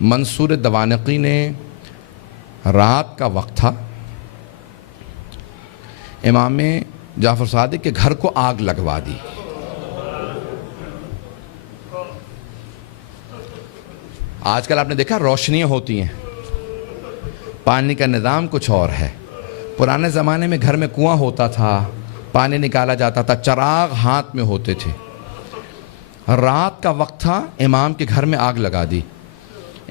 منصور دوانقی نے رات کا وقت تھا، امام جعفر صادق کے گھر کو آگ لگوا دی۔ آج کل آپ نے دیکھا روشنیاں ہوتی ہیں، پانی کا نظام کچھ اور ہے۔ پرانے زمانے میں گھر میں کنواں ہوتا تھا، پانی نکالا جاتا تھا، چراغ ہاتھ میں ہوتے تھے۔ رات کا وقت تھا، امام کے گھر میں آگ لگا دی۔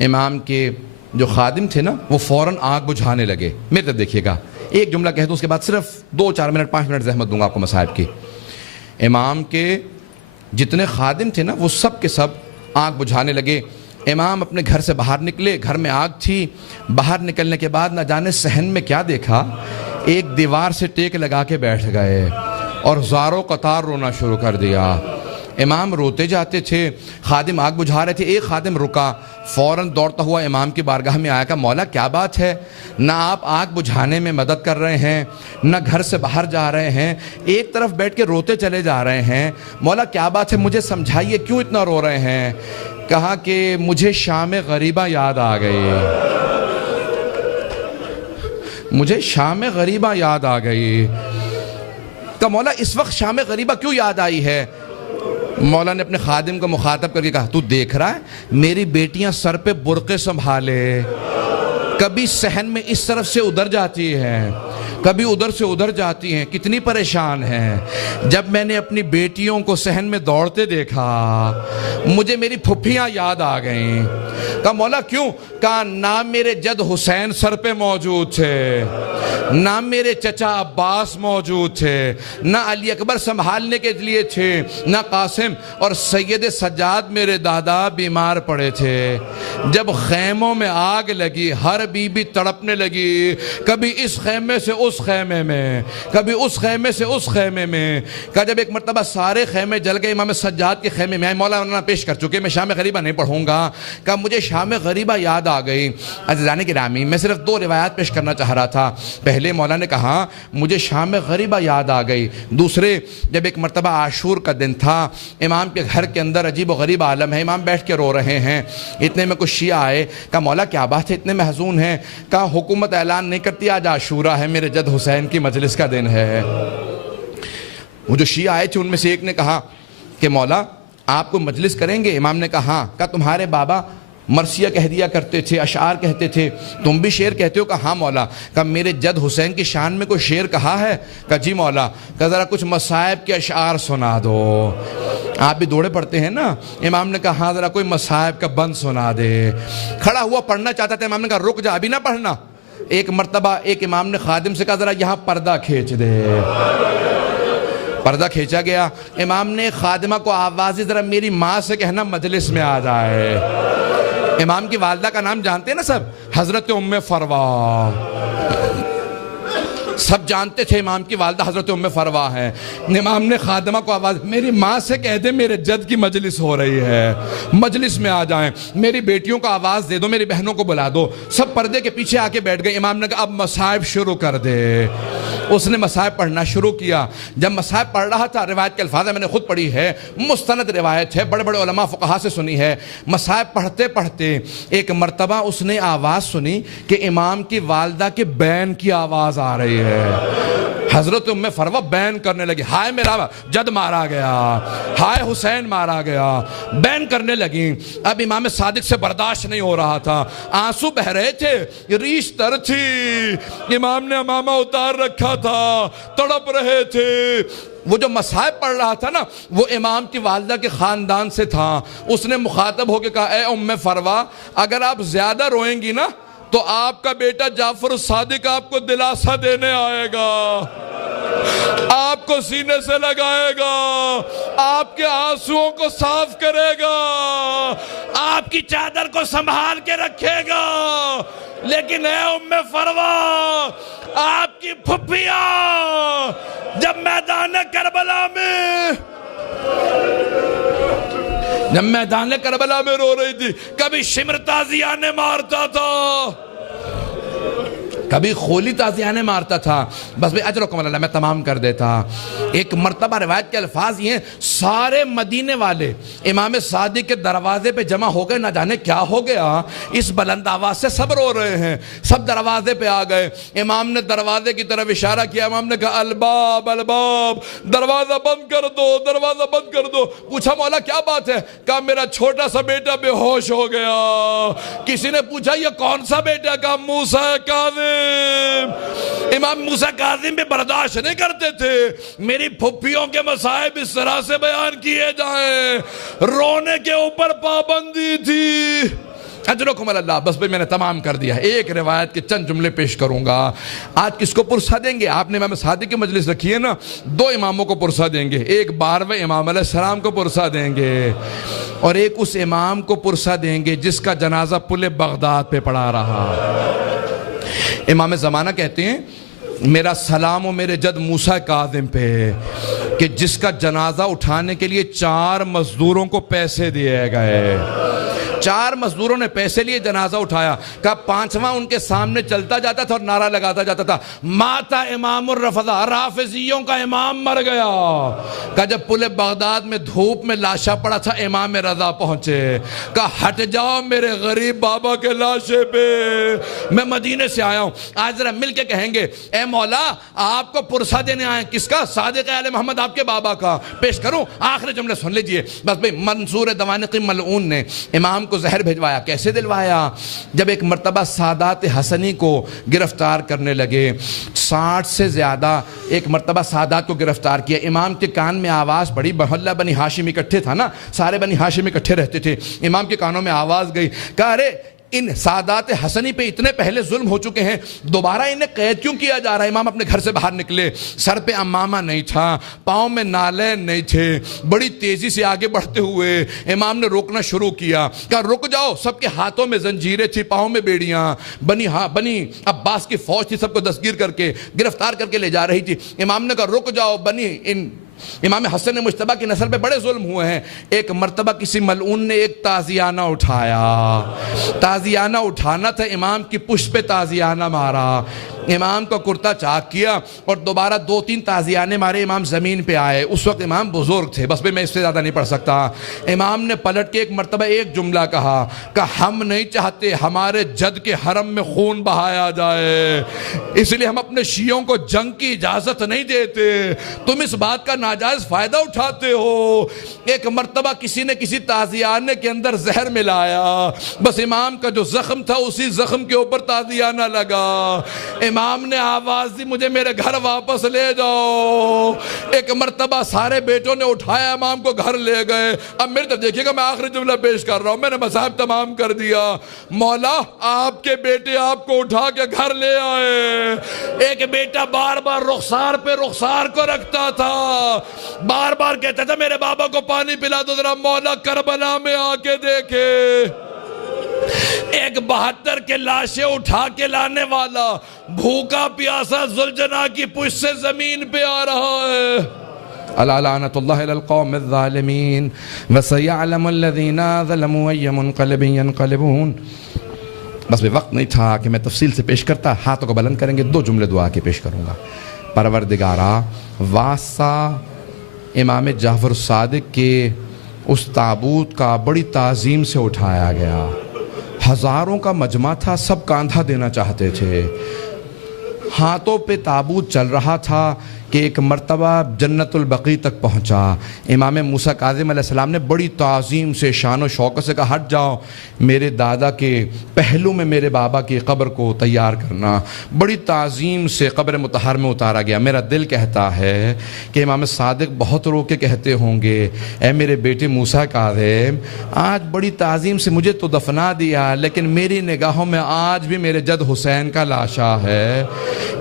امام کے جو خادم تھے نا وہ فوراً آگ بجھانے لگے۔ میرے طرف دیکھیے گا، ایک جملہ کہہ دوں اس کے بعد صرف 2-4 منٹ 5 منٹ زحمت دوں گا آپ کو مصائب کی۔ امام کے جتنے خادم تھے نا وہ سب کے سب آگ بجھانے لگے۔ امام اپنے گھر سے باہر نکلے، گھر میں آگ تھی۔ باہر نکلنے کے بعد نہ جانے صحن میں کیا دیکھا، ایک دیوار سے ٹیک لگا کے بیٹھ گئے اور زاروں قطار رونا شروع کر دیا۔ امام روتے جاتے تھے، خادم آگ بجھا رہے تھے۔ ایک خادم رکا، فوراً دوڑتا ہوا امام کی بارگاہ میں آیا، کہا مولا کیا بات ہے، نہ آپ آگ بجھانے میں مدد کر رہے ہیں، نہ گھر سے باہر جا رہے ہیں، ایک طرف بیٹھ کے روتے چلے جا رہے ہیں، مولا کیا بات ہے، مجھے سمجھائیے کیوں اتنا رو رہے ہیں؟ کہا کہ مجھے شام غریبہ یاد آ گئی، مجھے شام غریبہ یاد آ گئی۔ کہا مولا اس وقت شام غریبہ کیوں یاد آئی ہے؟ مولا نے اپنے خادم کو مخاطب کر کے کہا، تو دیکھ رہا ہے میری بیٹیاں سر پہ برقعے سنبھالے، کبھی صحن میں اس طرف سے ادھر جاتی ہیں، کبھی ادھر سے ادھر جاتی ہیں، کتنی پریشان ہیں۔ جب میں نے اپنی بیٹیوں کو صحن میں دوڑتے دیکھا مجھے میری پھپھیاں یاد آ گئیں۔ کہا مولا کیوں؟ کہا نہ میرے جد حسین سر پہ موجود تھے، نہ میرے چچا عباس موجود تھے، نہ علی اکبر سنبھالنے کے لیے تھے، نہ قاسم، اور سید سجاد میرے دادا بیمار پڑے تھے۔ جب خیموں میں آگ لگی ہر بی بی تڑپنے لگی، کبھی اس خیمے سے اس خیمے میں، کبھی اس خیمے سے اس خیمے میں۔ کہا جب ایک مرتبہ سارے خیمے جل گئے، امام سجاد کے خیمے میں آئے، مولانا پیش کر چکے، میں شام غریبہ نہیں پڑھوں گا۔ کہا مجھے شام غریبہ یاد آ گئی۔ عزیزان گرامی، میں صرف 2 روایات پیش کرنا چاہ رہا تھا۔ پہلے مولا نے کہا مجھے شام غریبہ یاد آ گئی۔ دوسرے، جب ایک مرتبہ عاشور کا دن تھا، امام کے گھر کے اندر عجیب و غریب عالم ہے، امام بیٹھ کے رو رہے ہیں، اتنے میں کچھ شیعہ آئے۔ کہا مولا کیا بات ہے اتنے محزون ہیں؟ کہا حکومت اعلان نہیں کرتی آج عاشورہ ہے، میرے جد حسین کی مجلس کا دن ہے۔ وہ جو شیعہ آئے تھے ان میں سے ایک نے کہا کہ مولا آپ کو مجلس کریں گے؟ امام نے کہا ہاں۔ کہا تمہارے بابا مرثیہ کہہ دیا کرتے تھے، اشعار کہتے تھے، تم بھی شعر کہتے ہو؟ کہا ہاں مولا۔ کہا میرے جد حسین کی شان میں کوئی شعر کہا ہے؟ کہا جی مولا۔ کہا ذرا کچھ مصائب کے اشعار سنا دو، آپ بھی دوڑے پڑتے ہیں نا۔ امام نے کہا ہاں ذرا کوئی مصائب کا بند سنا دے۔ کھڑا ہوا پڑھنا چاہتا تھا، امام نے کہا رک جا ابھی نہ پڑھنا۔ ایک مرتبہ ایک امام نے خادم سے کہا ذرا یہاں پردہ کھینچ دے۔ پردہ کھینچا گیا۔ امام نے خادمہ کو آوازی ذرا میری ماں سے کہنا مجلس میں آ جائے۔ امام کی والدہ کا نام جانتے ہیں نا سب، حضرت ام فروا، سب جانتے تھے امام کی والدہ حضرت ام فروا ہیں۔ امام نے خادمہ کو آواز، میری ماں سے کہہ دے میرے جد کی مجلس ہو رہی ہے، مجلس میں آ جائیں، میری بیٹیوں کو آواز دے دو، میری بہنوں کو بلا دو۔ سب پردے کے پیچھے آ کے بیٹھ گئے۔ امام نے کہا اب مصائب شروع کر دے۔ اس نے مصائب پڑھنا شروع کیا۔ جب مصائب پڑھ رہا تھا، روایت کے الفاظ میں نے خود پڑھی ہے، مستند روایت ہے، بڑے بڑے علماء فقہا سے سنی ہے، مصائب پڑھتے پڑھتے ایک مرتبہ اس نے آواز سنی کہ امام کی والدہ کے بین کی آواز آ رہی ہے۔ حضرت ام فروا بین کرنے لگی، ہائے میرا جد مارا گیا، ہائے حسین مارا گیا، بین کرنے لگی۔ اب امام صادق سے برداشت نہیں ہو رہا تھا، آنسو بہ رہے تھے، ریش تر تھی، امام نے امامہ اتار رکھا تھا، تڑپ رہے تھے۔ وہ جو مصائب پڑھ رہا تھا نا وہ امام کی والدہ کے خاندان سے تھا۔ اس نے مخاطب ہو کے کہا اے ام فروا، اگر آپ زیادہ روئیں گی نا تو آپ کا بیٹا جعفر الصادق آپ کو دلاسا دینے آئے گا، آپ کو سینے سے لگائے گا، آپ کے آنسوؤں کو صاف کرے گا، آپ کی چادر کو سنبھال کے رکھے گا۔ لیکن اے ام فروا، آپ کی پھپھیاں جب میدان کربلا میں رو رہی تھی، کبھی شمر تازیانے مارتا تھا، کبھی خولی تازیانے مارتا تھا، بس بھئی اجرکم اللہ، میں تمام کر دیتا۔ ایک مرتبہ روایت کے الفاظ یہ ہیں، سارے مدینے والے امام صادق کے دروازے پہ جمع ہو گئے، نہ جانے کیا ہو گیا، اس بلند آواز سے سب رو رہے ہیں، سب دروازے پہ آ گئے۔ امام نے دروازے کی طرف اشارہ کیا، امام نے کہا الباب الباب، دروازہ بند کر دو، دروازہ بند کر دو۔ پوچھا مولا کیا بات ہے؟ کہا میرا چھوٹا سا بیٹا بے ہوش ہو گیا۔ کسی نے پوچھا یہ کون سا بیٹا؟ کہا موسیٰ کاظم۔ امام موسیٰ کاظم بھی برداشت نہیں کرتے تھے میری پھپھیوں کے مصائب اس طرح سے بیان کیے جائیں، رونے کے اوپر پابندی تھی۔ اجرکم اللہ، بس بھئی میں نے تمام کر دیا۔ ایک روایت کے چند جملے پیش کروں گا۔ آج کس کو پرسہ دیں گے؟ آپ نے امام صادق کی مجلس رکھی ہے نا، دو اماموں کو پرسہ دیں گے، ایک 12ویں امام علیہ السلام کو پرسہ دیں گے، اور ایک اس امام کو پرسہ دیں گے جس کا جنازہ پل بغداد پہ پڑا رہا۔ امام زمانہ کہتے ہیں میرا سلام و میرے جد موسیٰ کاظم پہ، کہ جس کا جنازہ اٹھانے کے لیے 4 مزدوروں کو پیسے دیے گئے، 4 مزدوروں نے پیسے لیے، جنازہ اٹھایا۔ کہا 5واں ان کے سامنے چلتا جاتا تھا اور نعرہ لگاتا جاتا تھا، ماتا امام الرفضہ، رافضیوں کا امام مر گیا۔ کہا جب پل بغداد میں دھوپ میں لاشا پڑا تھا، امام رضا پہنچے، کہا ہٹ جاؤ میرے غریب بابا کے لاشے پہ، میں مدینے سے آیا ہوں۔ آج ذرا مل کے کہیں گے اے مولا آپ کو پرسہ دینے آئے، کس کا؟ صادق آل محمد آپ کے بابا کا۔ پیش کروں؟ آخری جملے سن لیجئے بس بھئی۔ منصور دوانقی ملعون نے امام کو زہر بھیجوایا۔ کیسے دلوایا؟ جب ایک مرتبہ سادات حسنی کو گرفتار کرنے لگے، 60 سے زیادہ ایک مرتبہ سادات کو گرفتار کیا، امام کے کان میں آواز پڑی، محلہ بنی ہاشم اکٹھے تھا نا، سارے بنی ہاشم اکٹھے رہتے تھے، امام کے کانوں میں آواز گئی، کہا ارے ان سادات حسنی پہ اتنے پہلے ظلم ہو چکے ہیں، دوبارہ انہیں قید کیوں کیا جا رہا ہے؟ امام اپنے گھر سے باہر نکلے، سر پہ امامہ نہیں تھا، پاؤں میں نالین نہیں تھے، بڑی تیزی سے آگے بڑھتے ہوئے امام نے روکنا شروع کیا، کہا رک جاؤ۔ سب کے ہاتھوں میں زنجیریں تھی، پاؤں میں بیڑیاں، بنی عباس کی فوج تھی، سب کو دستگیر کر کے گرفتار کر کے لے جا رہی تھی۔ امام نے کہا رک جاؤ، امام حسن مجتبیٰ کی نسل پہ بڑے ظلم ہوئے ہیں۔ ایک مرتبہ کسی ملعون نے ایک تازیانہ اٹھایا، تازیانہ اٹھانا تھا، امام کی پشت پہ تازیانہ مارا، امام کا کرتا چاک کیا اور دوبارہ 2-3 تازیانے مارے، امام زمین پہ آئے۔ اس وقت امام بزرگ تھے، بس میں اس سے زیادہ نہیں پڑھ سکتا۔ امام نے پلٹ کے ایک مرتبہ ایک جملہ کہا کہ ہم نہیں چاہتے ہمارے جد کے حرم میں خون بہایا جائے، اس لیے ہم اپنے شیعوں کو جنگ کی اجازت نہیں دیتے، تم اس بات کا ناجائز فائدہ اٹھاتے ہو۔ ایک مرتبہ کسی نے کسی تازیانے کے اندر زہر ملایا، بس امام کا جو زخم تھا اسی زخم کے اوپر تازیانہ لگا، امام نے آواز دی مجھے میرے گھر واپس لے جاؤ۔ ایک مرتبہ سارے بیٹوں نے اٹھایا، امام کو گھر لے گئے۔ اب میرے طرف دیکھیے گا، میں آخری جملہ پیش کر رہا ہوں، میں نے مصائب تمام کر دیا۔ مولا آپ کے بیٹے آپ کو اٹھا کے گھر لے آئے، ایک بیٹا بار بار رخسار پہ رخسار کو رکھتا تھا، بار بار کہتا تھا میرے بابا کو پانی پلا دو ذرا، مولا کربلا میں آ کے دیکھے۔ ایک 72 کے لاشیں اٹھا کے لانے والا بھوکا پیاسا ذوالجناح کی پشت سے زمین پہ آ رہا ہے۔ الا لعنت اللہ علی القوم الظالمین وسیعلم الذین ظلموا ای منقلب ینقلبون۔ بس وقت نہیں تھا کہ میں تفصیل سے پیش کرتا، ہاتھوں کو بلند کریں گے، 2 جملے دعا کے پیش کروں گا۔ پروردگارا، واسطہ امام جعفر صادق کے اس تابوت کا بڑی تعظیم سے اٹھایا گیا، ہزاروں کا مجمع تھا، سب کاندھا دینا چاہتے تھے، ہاتھوں پہ تابوت چل رہا تھا کہ ایک مرتبہ جنت البقیع تک پہنچا۔ امام موسیٰ کاظم علیہ السلام نے بڑی تعظیم سے شان و شوکت سے کہا ہٹ جاؤ، میرے دادا کے پہلو میں میرے بابا کی قبر کو تیار کرنا۔ بڑی تعظیم سے قبر مطہر میں اتارا گیا۔ میرا دل کہتا ہے کہ امام صادق بہت رو کے کہتے ہوں گے اے میرے بیٹے موسیٰ کاظم، آج بڑی تعظیم سے مجھے تو دفنا دیا، لیکن میری نگاہوں میں آج بھی میرے جد حسین کا لاشا ہے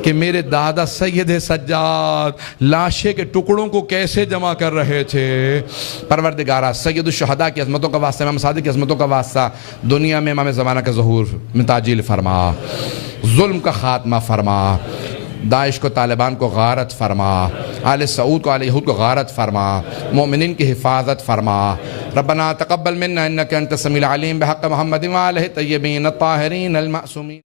کہ میرے دادا سید سجاد لاشے کے ٹکڑوں کو کیسے جمع کر رہے تھے۔ پروردگارہ، سید الشہداء کی عظمتوں کا واسطہ، امام صادق کی عظمتوں کا واسطہ، دنیا میں امام زمانہ کا ظہور میں تعجیل فرما، ظلم کا خاتمہ فرما، داعش کو طالبان کو غارت فرما، آل سعود کو آل یہود کو غارت فرما، مومنین کی حفاظت فرما۔ ربنا تقبل منا انک انت السمیع العلیم بحق محمد وآلہ الطیبین الطاہرین المعصومین۔